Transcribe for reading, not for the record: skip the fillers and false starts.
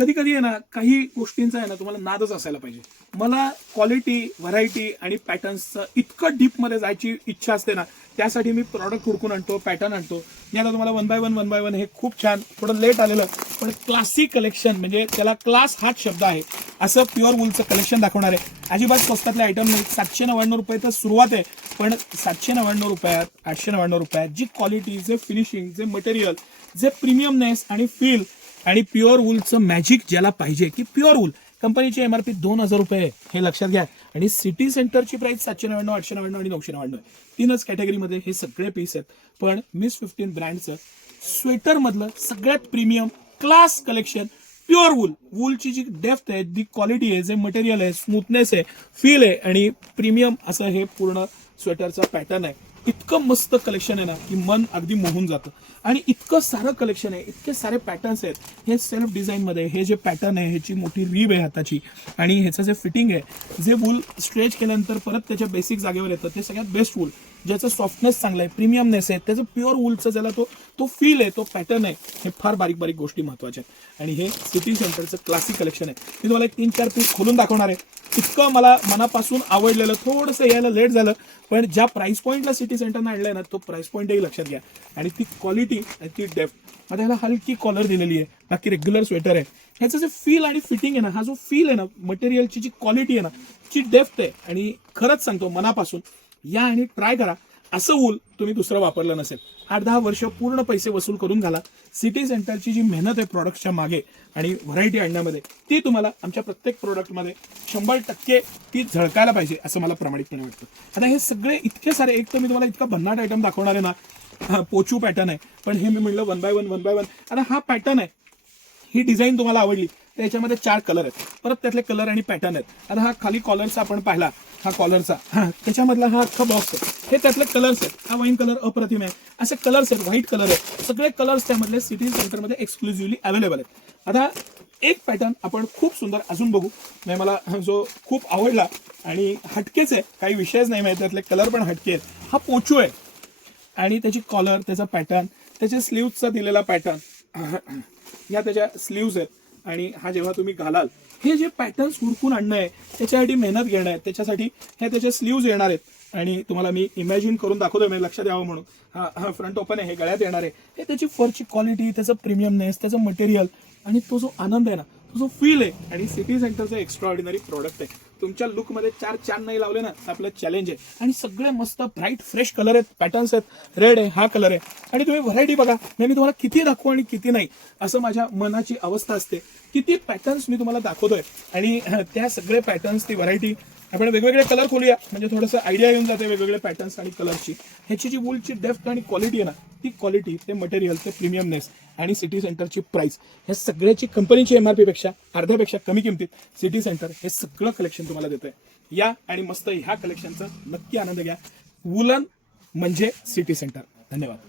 कधी कधी आहे ना काही गोष्टींचा आहे ना तुम्हाला नादच असायला पाहिजे. मला क्वालिटी, व्हरायटी आणि पॅटर्न्सचं इतकं डीपमध्ये जायची इच्छा असते ना, त्यासाठी मी प्रॉडक्ट हुडकून आणतो, पॅटर्न आणतो. मी आता तुम्हाला वन बाय वन हे खूप छान, थोडं लेट आलेलं पण क्लासिक कलेक्शन, म्हणजे त्याला क्लास हाच शब्द आहे, असं प्युअर वूलचं कलेक्शन दाखवणार आहे. अजिबात स्वस्तातले आयटम नाही. 799 रुपये तर सुरुवात आहे, पण 799 रुपयात, 899 रुपयात जी क्वालिटी, जे फिनिशिंग, जे मटेरियल, जे प्रीमियमनेस आणि फील आणि प्युअर वूलचं मॅजिक ज्याला पाहिजे, की प्युअर वूल कंपनीची MRP 2000 रुपये हे लक्षात घ्या. आणि सिटी सेंटरची प्राइस 799, 899 आणि 999 तीनच कॅटेगरीमध्ये हे सगळे पीस आहेत. पण मिस 15 ब्रँडचं स्वेटर मधलं सगळ्यात premium class collection, pure wool, वूलची जी डेप्थ आहे, जी क्वालिटी आहे, जे मटेरियल आहे, स्मूथनेस आहे, फील आहे आणि प्रीमियम असं हे पूर्ण स्वेटरचा पॅटर्न आहे. इतकं मस्त कलेक्शन आहे ना की मन अगदी मोहून जातं. आणि इतकं सारं कलेक्शन आहे, इतके सारे पॅटर्न्स आहेत. हे सेल्फ डिझाईनमध्ये हे जे पॅटर्न आहे, ह्याची मोठी रीब आहे हाताची आणि ह्याचं जे फिटिंग आहे, जे वूल स्ट्रेच केल्यानंतर परत त्याच्या बेसिक जागेवर येतं, ते सगळ्यात बेस्ट वूल, ज्याचं सॉफ्टनेस चांगलं आहे, प्रीमियमनेस आहे, त्याचं प्युअर वूलचं ज्याला तो फील आहे, तो पॅटर्न आहे, हे फार बारीक बारीक गोष्टी महत्त्वाच्या आहेत. आणि हे सिटी सेंटरचं क्लासिक कलेक्शन आहे. मी तुम्हाला एक 3-4 पीस खोलून दाखवणार आहे. इतकं मला मनापासून आवडलेलं, थोडंसं यायला लेट झालं, पण ज्या प्राइस पॉईंटला सिटी सेंटरनं आणलंय ना, तो प्राइस पॉईंटही लक्षात घ्या. आणि ती क्वालिटी आणि ती डेप्थ, आता ह्याला हलकी कॉलर दिलेली आहे, बाकी रेग्युलर स्वेटर आहे. ह्याचं जे फील आणि फिटिंग आहे ना, हा जो फील आहे ना, मटेरियलची जी क्वालिटी आहे ना, जी डेप्थ आहे, आणि खरंच सांगतो मनापासून या आणि ट्राय करा. असं वूल तुम्ही दुसरं वापरलं नसेल. 8-10 वर्ष पूर्ण पैसे वसूल करून घाला. सिटी सेंटरची जी मेहनत आहे प्रोडक्टच्या मागे आणि व्हरायटी आणण्यामध्ये, ती तुम्हाला आमच्या प्रत्येक प्रोडक्टमध्ये 100% ती झळकायला पाहिजे, असं मला प्रामाणिकपणे वाटतं. आता हे सगळे इतके सारे, एक तर मी तुम्हाला इतका भन्नाट आयटम दाखवणार आहे ना, पोचू पॅटर्न आहे, पण हे मी म्हणलं वन बाय वन. आता हा पॅटर्न आहे, ही डिझाईन तुम्हाला आवडली तर याच्यामध्ये 4 कलर आहेत, परत त्यातले कलर आणि पॅटर्न आहेत. आता हा खाली कॉलरचा आपण पाहिला, हा कॉलरचा, त्याच्यामधला हा अख्खा बॉक्स आहे, हे त्यातले कलर्स आहेत. हा वाईन कलर अप्रतिम आहे, असे कलर्स आहेत, व्हाईट कलर आहे, सगळे कलर्स त्यामधले सिटी सेंटरमध्ये एक्सक्लुझिव्हली अवेलेबल आहेत. आता एक पॅटर्न आपण खूप सुंदर अजून बघू, म्हणजे मला जो खूप आवडला आणि हटकेच आहे, काही विषयच नाही माहिती, त्यातले कलर पण हटके आहेत. हा पोचू आहे आणि त्याची कॉलर, त्याचा पॅटर्न, त्याच्या स्लीव्हचा दिलेला पॅटर्न, या त्याच्या स्लीव्ज आहेत. आणि हा जेव्हा तुम्ही घालाल, हे जे पॅटर्न्स हुडकून आणणं आहे, त्याच्यासाठी मेहनत घेणं आहे, त्याच्यासाठी हे त्याचे स्लीव्ज येणार आहेत. आणि तुम्हाला मी इमॅजिन करून दाखवतोय, म्हणजे लक्षात यावं म्हणून. हा फ्रंट ओपन आहे, हे गळ्यात येणार आहे. हे त्याची फरची क्वालिटी, त्याचं प्रीमियमनेस, त्याचं मटेरियल आणि तो जो आनंद आहे ना, तो जो फील आहे. आणि सिटी सेंटरचं एक्स्ट्रा ऑर्डिनरी प्रोडक्ट आहे. तुमच्या लुकमध्ये 4 चांद नाही लावले ना, तर आपलं चॅलेंज आहे. आणि सगळे मस्त ब्राईट फ्रेश कलर आहेत, पॅटर्न्स आहेत. रेड आहे, हा कलर आहे. आणि तुम्ही व्हरायटी बघा, मी तुम्हाला किती दाखवू आणि किती नाही, असं माझ्या मनाची अवस्था असते. किती पॅटर्न्स मी तुम्हाला दाखवतोय आणि त्या सगळे पॅटर्न्स, ती व्हरायटी, आपण वेगवेगळे कलर खोलूया, म्हणजे थोडंसं आयडिया येऊन जाते वेगवेगळे पॅटर्न्स आणि कलरची. ह्याची जी वूलची डेप्थ आणि क्वालिटी आहे ना, ती क्वालिटी, ते मटेरियल, ते प्रीमियमनेस आणि सिटी सेंटरची प्राइस, ह्या सगळ्याची कंपनीची MRP पेक्षा अर्ध्यापेक्षा कमी किमतीत सिटी सेंटर हे सगळं कलेक्शन तुम्हाला देतोय. या आणि मस्त ह्या कलेक्शनचा नक्की आनंद घ्या. वूलन म्हणजे सिटी सेंटर. धन्यवाद.